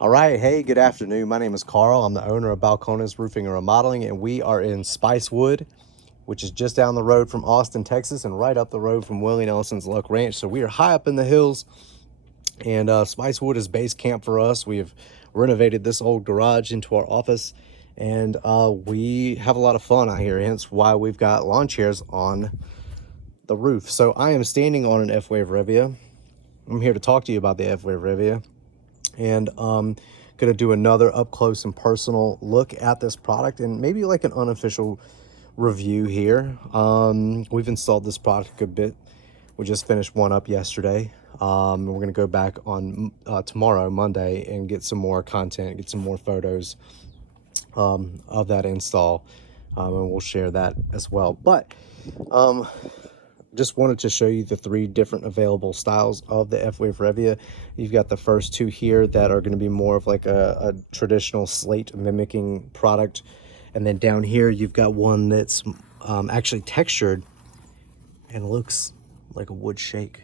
All right, hey, good afternoon. My name is Carl. I'm the owner of Balcones Roofing and Remodeling, and we are in Spicewood, which is just down the road from Austin, Texas, and right up the road from Willie Nelson's Luck Ranch. So we are high up in the hills, and Spicewood is base camp for us. We have renovated this old garage into our office, and we have a lot of fun out here, hence why we've got lawn chairs on the roof. So I am standing on an F-Wave Revia. I'm here to talk to you about the F-Wave Revia, and gonna do another up close and personal look at this product and maybe like an unofficial review here. We've installed this product a bit. We just finished one up yesterday. We're gonna go back on tomorrow, Monday, and get some more content, get some more photos of that install, and we'll share that as well. But just wanted to show you the three different available styles of the F-Wave Revia. You've got the first two here that are going to be more of like a traditional slate mimicking product. And then down here, you've got one that's actually textured and looks like a wood shake.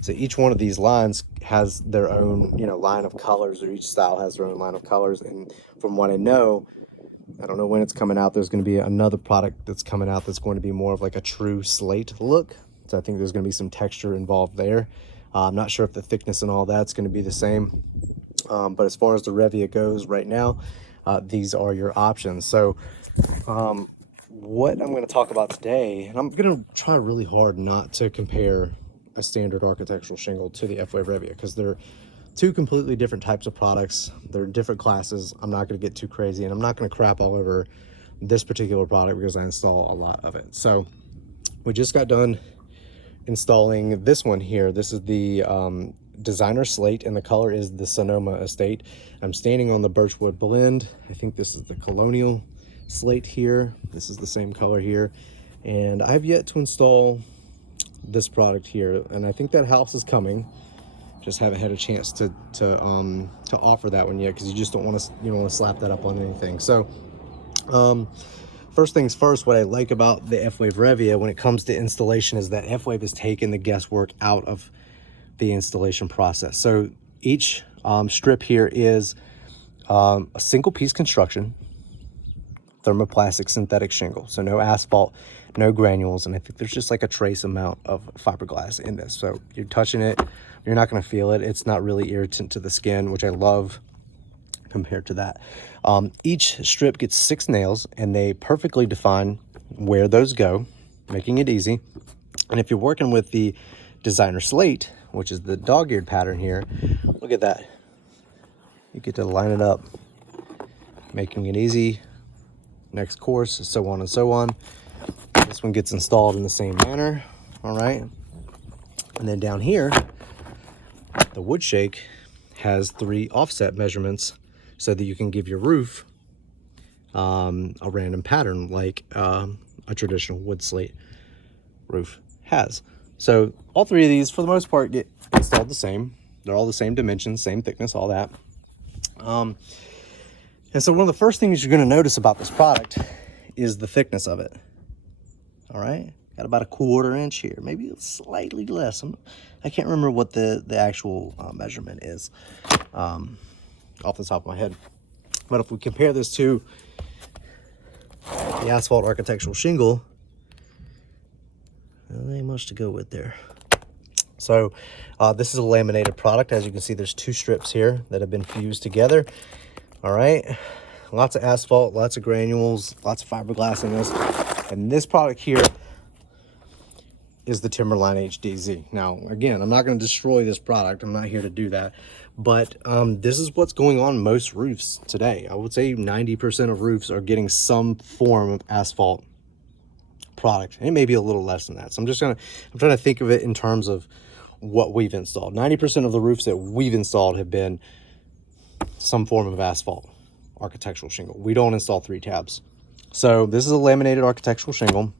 So each one of these lines has their own, line of colors, or each style has their own line of colors. And from what I know, I don't know when it's coming out, there's going to be another product that's coming out that's going to be more of like a true slate look. So I think there's going to be some texture involved there. I'm not sure if the thickness and all that's going to be the same. But as far as the Revia goes right now, these are your options. So what I'm going to talk about today, and I'm going to try really hard not to compare a standard architectural shingle to the F-Wave Revia, because they're two completely different types of products. They're different classes. I'm not going to get too crazy, and I'm not going to crap all over this particular product because I install a lot of it. So we just got done installing this one here. This is the designer slate, and the color is the Sonoma Estate. I'm standing on the birchwood blend. I think this is the colonial slate here. This is the same color here, and I've yet to install this product here, and I think that house is coming. Just haven't had a chance to offer that one yet, because you just don't want to slap that up on anything. So first things first, what I like about the F-Wave Revia when it comes to installation is that F-Wave has taken the guesswork out of the installation process. So each strip here is a single piece construction thermoplastic synthetic shingle. So no asphalt, no granules, and I think there's just like a trace amount of fiberglass in this. So you're touching it, you're not going to feel it. It's not really irritant to the skin, which I love compared to that. Each strip gets 6 nails, and they perfectly define where those go, making it easy. And if you're working with the designer slate, which is the dog-eared pattern here, look at that. You get to line it up, making it easy. Next course, so on and so on. This one gets installed in the same manner. All right. And then down here, the wood shake has 3 offset measurements so that you can give your roof a random pattern like a traditional wood slate roof has. So all 3 of these, for the most part, get installed the same. They're all the same dimensions, same thickness, all that. And so one of the first things you're going to notice about this product is the thickness of it. All right, got about a 1/4 inch here, maybe slightly less. I can't remember what the actual measurement is off the top of my head. But if we compare this to the asphalt architectural shingle, there ain't much to go with there. So this is a laminated product. As you can see, there's 2 strips here that have been fused together. All right, lots of asphalt, lots of granules, lots of fiberglass in this. And this product here is the Timberline HDZ. Now, again, I'm not going to destroy this product. I'm not here to do that. But this is what's going on most roofs today. I would say 90% of roofs are getting some form of asphalt product. And it may be a little less than that. So I'm trying to think of it in terms of what we've installed. 90% of the roofs that we've installed have been some form of asphalt architectural shingle. We don't install 3 tabs. So this is a laminated architectural shingle.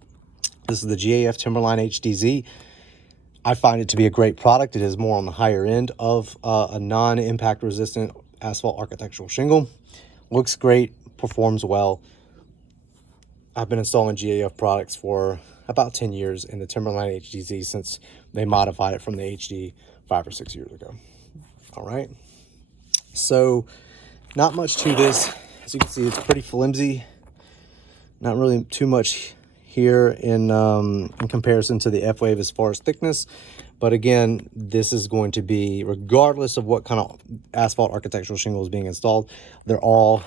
This is the GAF Timberline HDZ. I find it to be a great product. It is more on the higher end of a non-impact resistant asphalt architectural shingle. Looks great, performs well. I've been installing GAF products for about 10 years in the Timberline HDZ since they modified it from the HD 5 or 6 years ago. All right. So not much to this. As you can see, it's pretty flimsy. Not really too much here in comparison to the F-Wave as far as thickness. But again, this is going to be, regardless of what kind of asphalt architectural shingle is being installed, they're all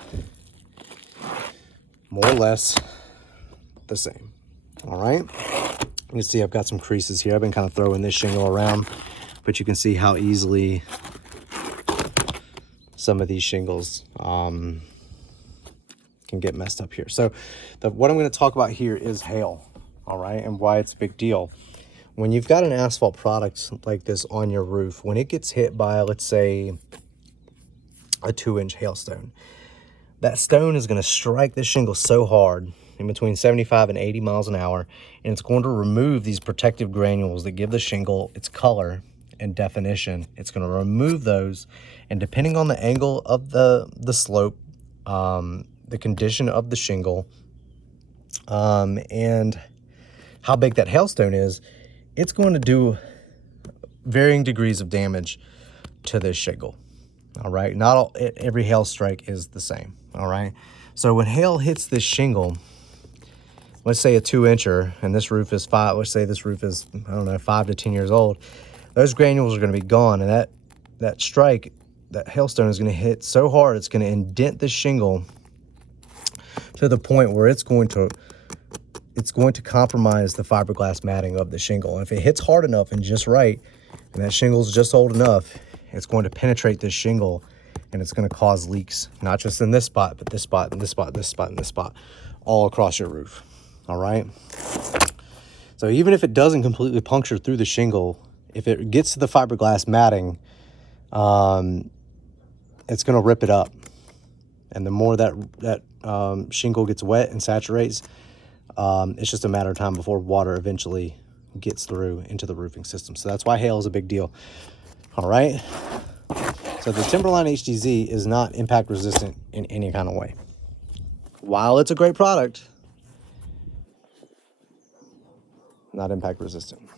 more or less the same. All right. You can see I've got some creases here. I've been kind of throwing this shingle around, but you can see how easily some of these shingles can get messed up here. So what I'm going to talk about here is hail, all right, and why it's a big deal. When you've got an asphalt product like this on your roof, when it gets hit by, let's say, a 2-inch hailstone, that stone is going to strike this shingle so hard in between 75 and 80 miles an hour, and it's going to remove these protective granules that give the shingle its color and definition. It's going to remove those, and depending on the angle of the slope, the condition of the shingle, and how big that hailstone is, it's going to do varying degrees of damage to this shingle. All right, not all, every hail strike is the same. All right, so when hail hits this shingle, let's say a 2-incher, and this roof is let's say this roof is, I don't know, 5 to 10 years old, those granules are going to be gone, and that strike, that hailstone is going to hit so hard, it's going to indent the shingle to the point where it's going to compromise the fiberglass matting of the shingle. And if it hits hard enough and just right, and that shingle's just old enough, it's going to penetrate this shingle, and it's going to cause leaks, not just in this spot, but this spot, and this spot, this spot, and this spot, all across your roof. All right. So even if it doesn't completely puncture through the shingle, if it gets to the fiberglass matting, it's going to rip it up. And the more that shingle gets wet and saturates, it's just a matter of time before water eventually gets through into the roofing system. So that's why hail is a big deal. All right. So the Timberline HDZ is not impact resistant in any kind of way. While it's a great product, not impact resistant.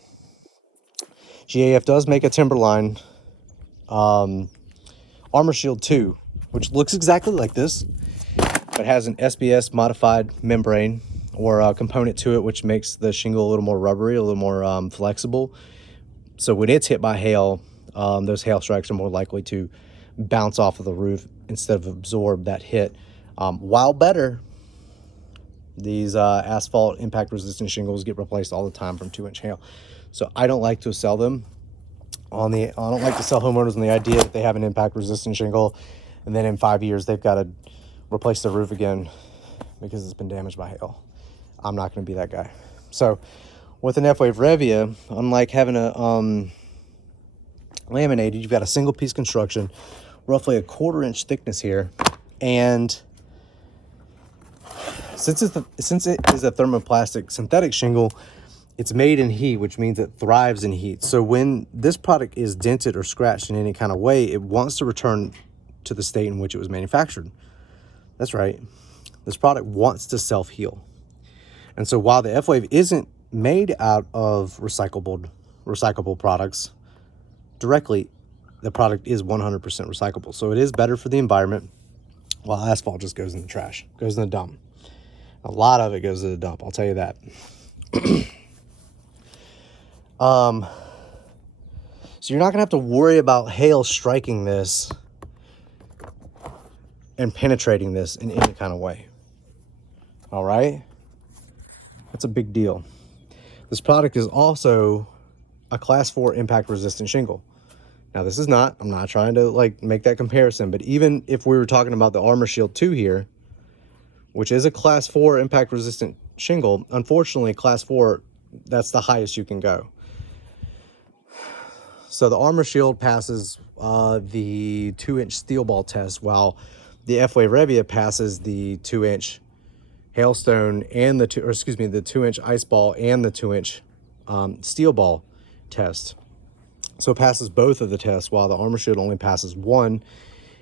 GAF does make a Timberline Armor Shield 2, which looks exactly like this, but has an SBS modified membrane or a component to it, which makes the shingle a little more rubbery, a little more flexible. So when it's hit by hail, those hail strikes are more likely to bounce off of the roof instead of absorb that hit. While better, these asphalt impact resistant shingles get replaced all the time from 2-inch hail. So I don't like to sell them I don't like to sell homeowners on the idea that they have an impact resistant shingle, and then in 5 years they've got to replace their roof again because it's been damaged by hail. I'm not going to be that guy. So with an F-Wave Revia, unlike having a laminated, you've got a single piece construction, roughly a 1/4 inch thickness here, and since it is a thermoplastic synthetic shingle, it's made in heat, which means it thrives in heat. So when this product is dented or scratched in any kind of way, it wants to return to the state in which it was manufactured. That's right. This product wants to self-heal. And so while the F-Wave isn't made out of recyclable products directly, the product is 100% recyclable. So it is better for the environment, while asphalt just goes in the trash, goes in the dump. A lot of it goes to the dump, I'll tell you that. So you're not gonna have to worry about hail striking this and penetrating this in any kind of way. All right, that's a big deal. This product is also a class 4 impact resistant shingle. Now this is not, I'm not trying to like make that comparison, but even if we were talking about the Armor Shield 2 here, which is a class 4 impact resistant shingle, unfortunately class 4, that's the highest you can go. So the Armor Shield passes the 2-inch steel ball test, while the F-Wave Revia passes the 2-inch hailstone and the 2-inch ice ball and the 2-inch steel ball test. So it passes both of the tests, while the Armor Shield only passes one.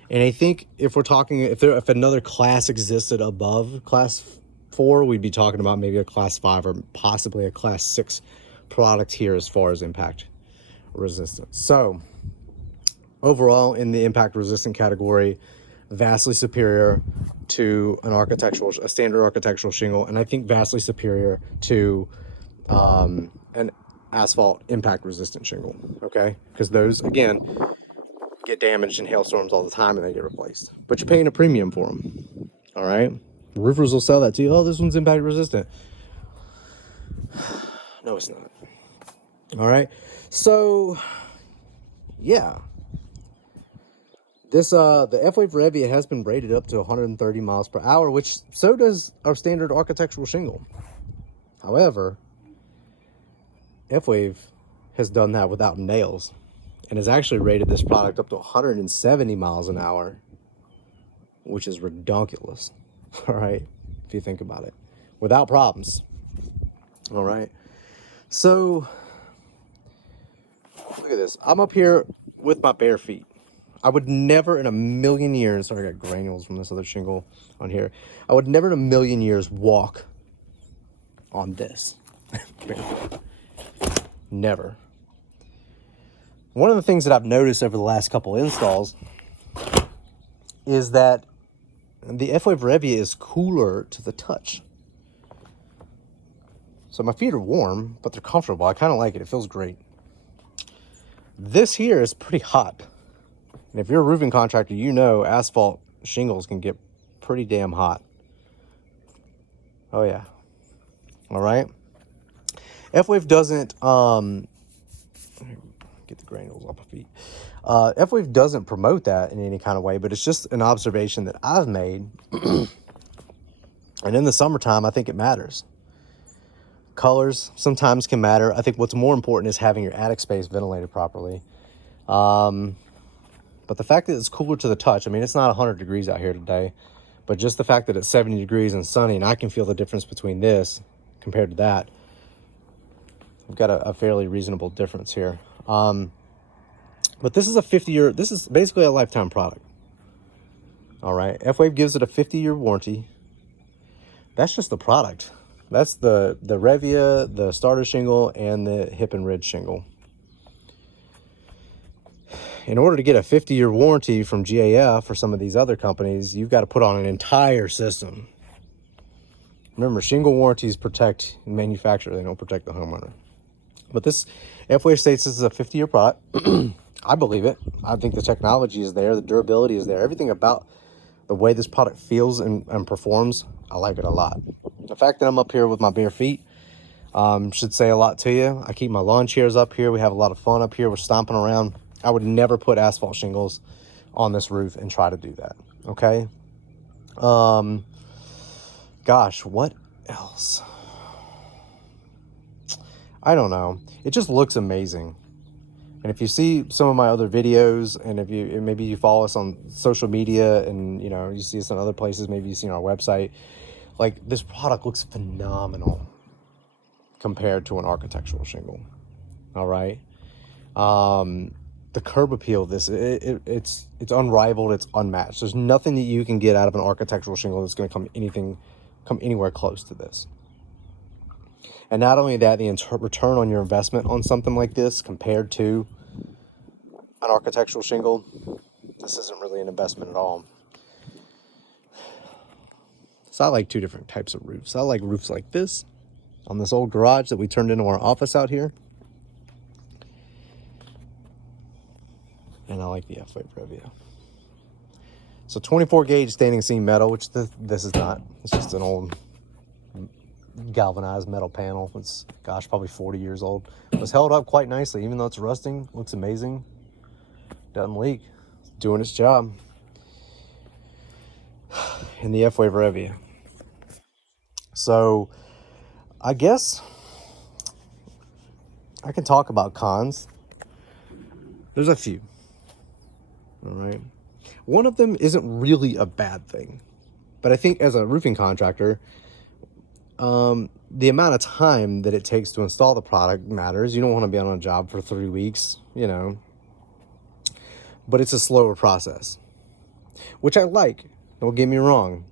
And I think if we're talking, if another class existed above class 4, we'd be talking about maybe a class 5 or possibly a class 6 product here as far as impact resistance. So overall in the impact resistant category, vastly superior to a standard architectural shingle, and I think vastly superior to an asphalt impact resistant shingle. Okay, because those again get damaged in hailstorms all the time and they get replaced, but you're paying a premium for them. All right, roofers will sell that to you. Oh, this one's impact resistant. No, it's not. All right, so yeah, this the F-Wave Revia has been rated up to 130 miles per hour, which so does our standard architectural shingle. However, F-Wave has done that without nails and has actually rated this product up to 170 miles an hour, which is redonkulous. All right, if you think about it, without problems. All right, so look at this. I'm up here with my bare feet. I would never in a million years, sorry, I got granules from this other shingle on here. I would never in a million years walk on this. Never. One of the things that I've noticed over the last couple installs is that the F-Wave Revia is cooler to the touch. So my feet are warm, but they're comfortable. I kind of like it. It feels great. This here is pretty hot. And if you're a roofing contractor, you know asphalt shingles can get pretty damn hot. Oh yeah. All right. F-Wave doesn't, get the granules off my feet. F-Wave doesn't promote that in any kind of way, but it's just an observation that I've made. And in the summertime, I think it matters. Colors sometimes can matter. I think what's more important is having your attic space ventilated properly. But the fact that it's cooler to the touch, I mean, it's not 100 degrees out here today, but just the fact that it's 70 degrees and sunny, and I can feel the difference between this compared to that. We've got a fairly reasonable difference here. But this is a 50-year, this is basically a lifetime product. All right, F-Wave gives it a 50-year warranty. That's just the product. That's the Revia, the starter shingle, and the hip and ridge shingle. In order to get a 50-year warranty from GAF or some of these other companies, you've got to put on an entire system. Remember, shingle warranties protect the manufacturer, they don't protect the homeowner. But this F-Wave states this is a 50-year product. I believe it. I think the technology is there, the durability is there, everything about the way this product feels and performs, I like it a lot. The fact that I'm up here with my bare feet should say a lot to you. I keep my lawn chairs up here. We have a lot of fun up here. We're stomping around. I would never put asphalt shingles on this roof and try to do that. Okay. Gosh, what else? I don't know. It just looks amazing. And if you see some of my other videos, and if you maybe you follow us on social media, and you know you see us in other places, maybe you see on our website, like this product looks phenomenal compared to an architectural shingle. All right. The curb appeal of this, it's unrivaled, it's unmatched. There's nothing that you can get out of an architectural shingle that's going to come anywhere close to this. And not only that, the return on your investment on something like this compared to an architectural shingle, this isn't really an investment at all. So I like two different types of roofs. I like roofs like this on this old garage that we turned into our office out here. And I like the F-Wave Revia. So 24 gauge standing seam metal, which this is not. It's just an old galvanized metal panel. It's, gosh, probably 40 years old. It was held up quite nicely, even though it's rusting. Looks amazing. Doesn't leak. It's doing its job. In the F-Wave Revia. So I guess I can talk about cons. There's a few. All right. One of them isn't really a bad thing, but I think as a roofing contractor, the amount of time that it takes to install the product matters. You don't want to be on a job for 3 weeks, you know, but it's a slower process, which I like. Don't get me wrong.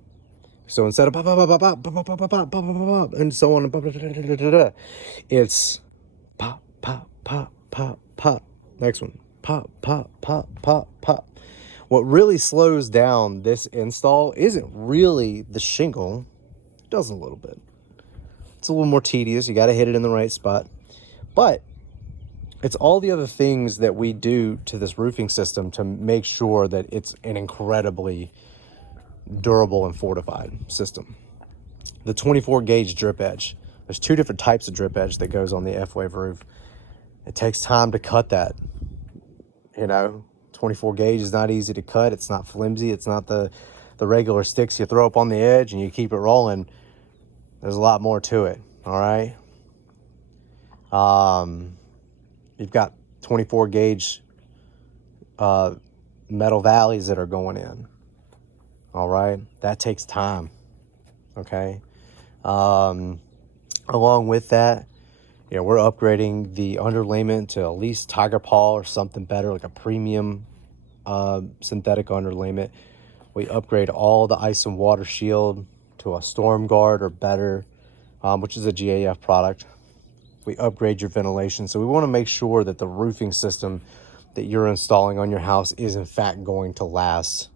So instead of and so on, it's pop, pop, pop, pop, pop. Next one. pop, pop, pop, pop, pop. What really slows down this install isn't really the shingle. It does a little bit. It's a little more tedious. You got to hit it in the right spot. But it's all the other things that we do to this roofing system to make sure that it's an incredibly durable and fortified system. The 24 gauge drip edge. There's two different types of drip edge that goes on the F-Wave roof. It takes time to cut that. 24 gauge is not easy to cut. It's not flimsy. It's not the regular sticks you throw up on the edge and you keep it rolling. There's a lot more to it. All right. You've got 24 gauge metal valleys that are going in. All right. That takes time. Okay. Along with that, we're upgrading the underlayment to at least Tiger Paw or something better, like a premium synthetic underlayment. We upgrade all the ice and water shield to a Storm Guard or better, which is a GAF product. We upgrade your ventilation. So we want to make sure that the roofing system that you're installing on your house is in fact going to last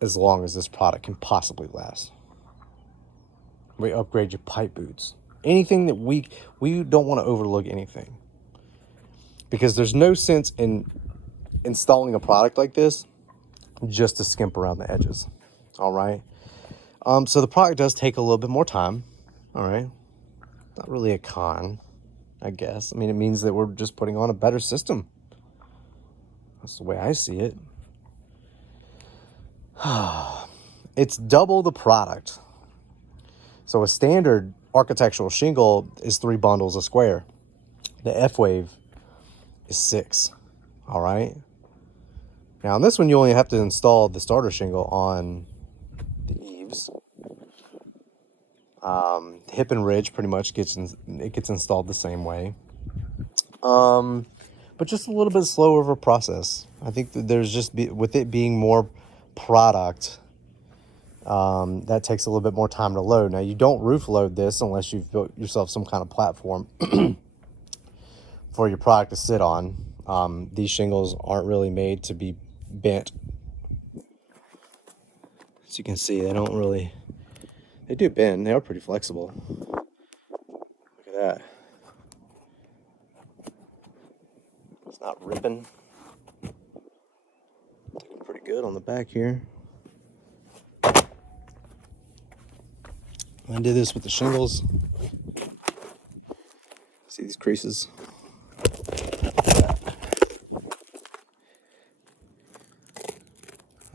as long as this product can possibly last. We upgrade your pipe boots. Anything that we don't want to overlook anything, because there's no sense in installing a product like this just to skimp around the edges. All right. So the product does take a little bit more time. All right. Not really a con, I guess. I mean, it means that we're just putting on a better system. That's the way I see it. It's double the product. So a standard architectural shingle is 3 bundles a square. The F-Wave is 6. All right. Now on this one, you only have to install the starter shingle on the eaves. Hip and ridge pretty much gets installed the same way. But just a little bit slower of a process. I think that there's just with it being more product, that takes a little bit more time to load. Now you don't roof load this unless you've built yourself some kind of platform for your product to sit on. These shingles aren't really made to be bent. As you can see, they do bend. They are pretty flexible. Look at that. It's not ripping. Looking pretty good on the back here. I did this with the shingles. See these creases?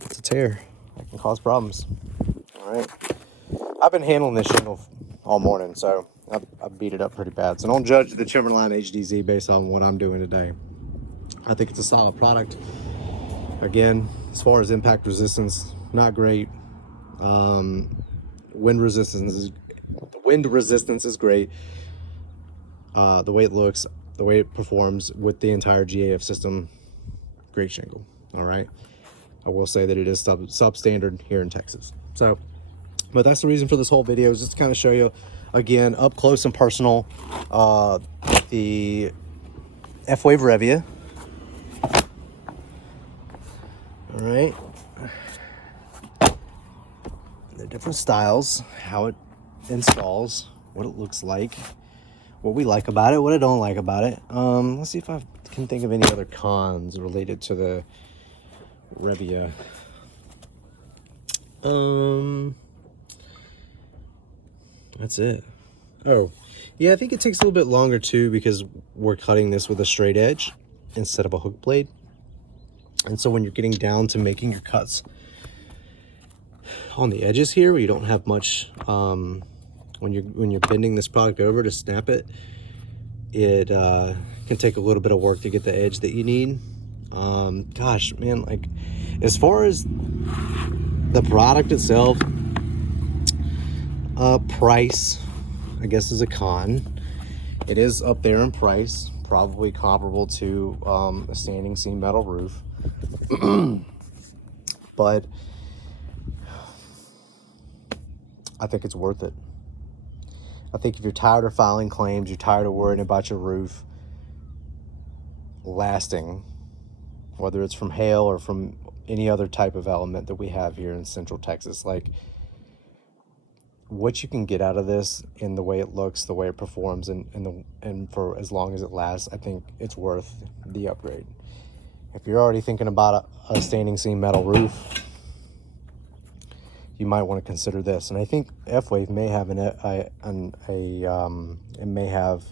It's a tear. That can cause problems. All right. I've been handling this shingle all morning, so I beat it up pretty bad. So don't judge the Timberline HDZ based on what I'm doing today. I think it's a solid product. Again, as far as impact resistance, not great. Wind resistance is great. The way it looks, the way it performs with the entire GAF system, great shingle. All right. I will say that it is substandard here in Texas. So, but that's the reason for this whole video, is just to kind of show you again up close and personal the F-Wave Revia. All right. The different styles, how it installs, what it looks like, what we like about it, what I don't like about it. Let's see if I can think of any other cons related to the Revia. That's it. Oh, yeah, I think it takes a little bit longer too, because we're cutting this with a straight edge instead of a hook blade. And so when you're getting down to making your cuts on the edges here, where you don't have much, when you're bending this product over to snap it, it can take a little bit of work to get the edge that you need. Gosh, man, like as far as the product itself, price, I guess, is a con. It is up there in price, probably comparable to a standing seam metal roof. But I think it's worth it. I think if you're tired of filing claims, you're tired of worrying about your roof, lasting, whether it's from hail or from any other type of element that we have here in Central Texas. Like, what you can get out of this and the way it looks, the way it performs, and for as long as it lasts, I think it's worth the upgrade. If you're already thinking about a standing seam metal roof, you might want to consider this. And I think F-Wave may have it may have,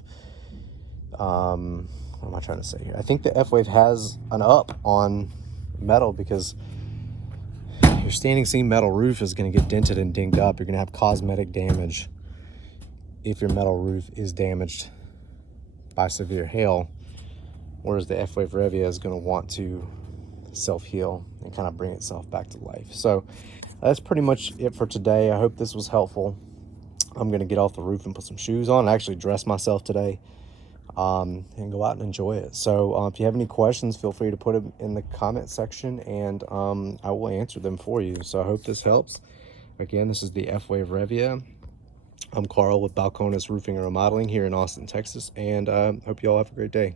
what am I trying to say here? I think the F-Wave has an up on metal, because your standing seam metal roof is going to get dented and dinged up. You're going to have cosmetic damage if your metal roof is damaged by severe hail, whereas the F-Wave Revia is going to want to self-heal and kind of bring itself back to life. So that's pretty much it for today. I hope this was helpful. I'm going to get off the roof and put some shoes on. I actually dressed myself today, and go out and enjoy it. So if you have any questions, feel free to put them in the comment section, and I will answer them for you. So I hope this helps. Again, this is the F-Wave Revia. I'm Carl with Balcones Roofing and Remodeling here in Austin, Texas, and hope you all have a great day.